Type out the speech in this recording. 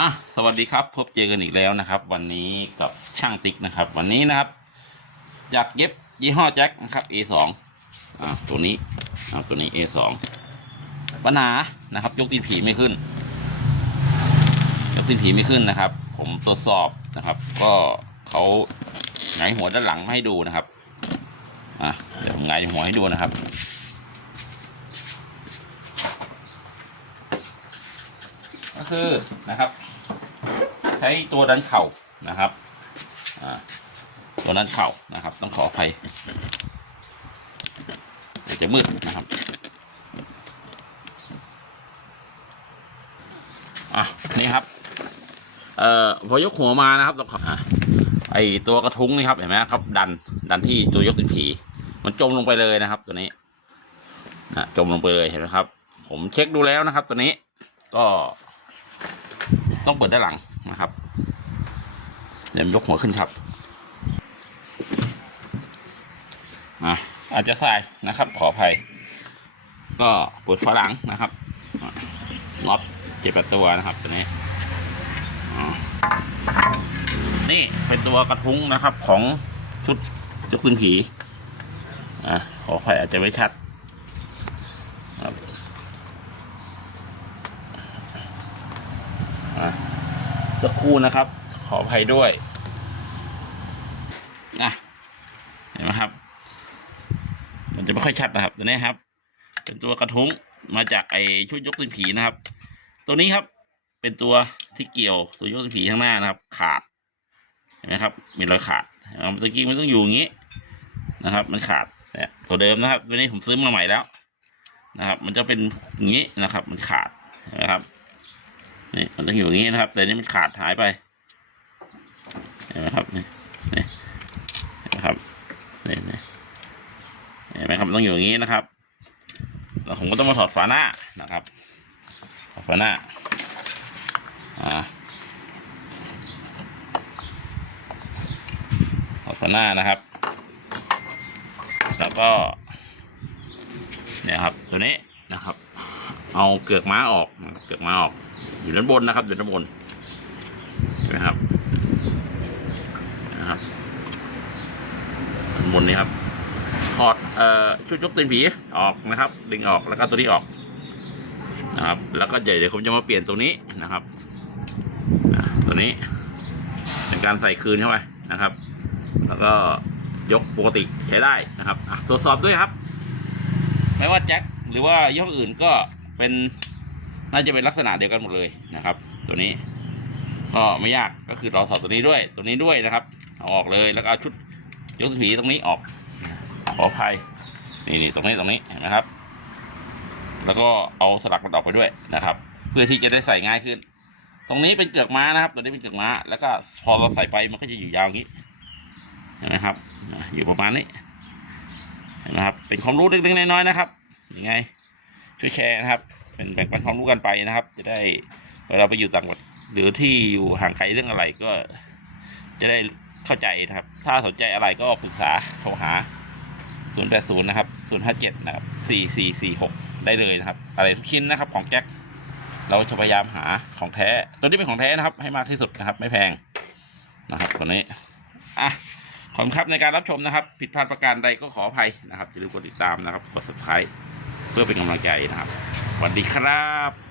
อะสวัสดีครับพบเจอกันอีกแล้วนะครับ วันนี้กับช่างติ๊กนะครับ วันนี้นะครับจากเย็บยี่ห้อแจ็คนะครับ A2 อ่าตัวนี้อ่าตัวนี้ A2 ปัญหานะครับ ยกตีนผีไม่ขึ้น ยกตีนผีไม่ขึ้นนะครับ ผมตรวจสอบนะครับ ก็เขาหงายหัวด้านหลังมาให้ดูนะครับอะเดี๋ยวผมหงายหัวให้ดูนะครับ คือนะครับใช้ตัวดันเข่านะครับตัวดันเข่านะครับ ต้องขออภัยเดี๋ยวจะมืดนะครับอะนี่ครับเอ่อพอยกหัวมานะครับต้องขอไอตัวกระทุ้งนี่ครับเห็นไหมครับ ดันดันที่ตัวยกเป็นผีมันจมลงไปเลยนะครับ ตัวนี้นะจมลงไปเลยเห็นไหมครับ ผมเช็คดูแล้วนะครับ ตัวนี้ก็ ต้องเปิดด้านหลังนะครับ เดี๋ยวยกหัวขึ้นครับอะอาจจะสายนะครับ ขออภัย ก็เปิดฝาหลังนะครับน็อตเจ็บแปดตัวนะครับตัวนี้อะนี่เป็นตัวกระทุ้งนะครับของชุดยกซึนผีอะขออภัยอาจจะไม่ชัดครับ อะสักครู่นะครับ ขออภัยด้วยนะเห็นไหมครับ มันจะไม่ค่อยชัดนะครับ ตัวนี้ครับ เป็นตัวกระทุ้งมาจากไอชุดยกตีนผีนะครับ ตัวนี้ครับ เป็นตัวที่เกี่ยวตัวยกตีนผีข้างหน้านะครับ ขาดเห็นไหมครับ มีรอยขาดเห็นตะกี้มันต้องอยู่อย่างนี้นะครับ มันขาดเนี่ยตัวเดิมนะครับ ตัวนี้ผมซื้อมาใหม่แล้วนะครับ มันจะเป็นอย่างนี้นะครับ มันขาดนไหมครับ นี่มันต้องอยู่อย่างนี้นะครับ แต่นี่มันขาดหายไปเห็นไหมครับนี่นี่นไหมครับนี่นี่เห็นไหมครับมันต้องอยู่อย่างนี้นะครับแล้วผมก็ต้องมาถอดฝาหน้านะครับถอดฝาหน้าอ่าถอดฝาหน้านะครับ แล้วก็เนี่ยครับตัวนี้นะครับ เอาเกือกม้าออก เกือกม้าออก อยู่ด้านบนนะครับอยู่ด้านบนนไหมครับนะครับด้านบนนี้ครับถอดเอ่อชุดยกตีนผีออกนะครับ ดึงออกแล้วก็ตัวนี้ออกนะครับแล้วก็เดี๋ยวเดี๋ยวผมจะมาเปลี่ยนตัวนี้นะครับนะตัวนี้เป็นการใส่คืนเข้าไปนะครับ แล้วก็ยกปกติใช้ได้นะครับตรวจสอบด้วยครับ ไม่ว่าแจ็คหรือว่ายกอื่นก็ เป็นน่าจะเป็นลักษณะเดียวกันหมดเลยนะครับ ตัวนี้ก็ไม่ยากก็คือเราถอดตัวนี้ด้วยตัวนี้ด้วยนะครับเอาออกเลยแล้วก็เอาชุดยกผีตรงนี้ออกขออภัยนี่นี่ตรงนี้ตรงนี้เห็นไหมครับ แล้วก็เอาสลักมันออกไปด้วยนะครับ เพื่อที่จะได้ใส่ง่ายขึ้น ตรงนี้เป็นเกือกม้านะครับ ตัวนี้เป็นเกือกม้า แล้วก็พอเราใส่ไปมันก็จะอยู่ยาวอย่างนี้เห็นไหมครับ อยู่ประมาณนี้นไหมครับ เป็นความรู้เล็กๆน้อยๆนะครับยังไง ช่วยแชร์นะครับ เป็นแบ่งปันความรู้กันไปนะครับ จะได้เวลาไปอยู่ต่างจังหวัดหรือที่อยู่ห่างไกลเรื่องอะไรก็ จะได้เข้าใจนะครับ ถ้าสนใจอะไรก็ปรึกษาโทรหา 080 นะครับ 057 นะครับ 4446 ได้เลยนะครับ อะไรทุกชิ้นนะครับของแจ็คเราจะพยายามหาของแท้ ตัวนี้เป็นของแท้นะครับ ให้มากที่สุดนะครับ ไม่แพงนะครับตัวนี้อะขอบคุณครับในการรับชมนะครับ ผิดพลาดประการใดก็ขออภัยนะครับอย่าลืมกดติดตามนะครับกด subscribe เพื่อเป็นกำลังใจนะครับสวัสดีครับ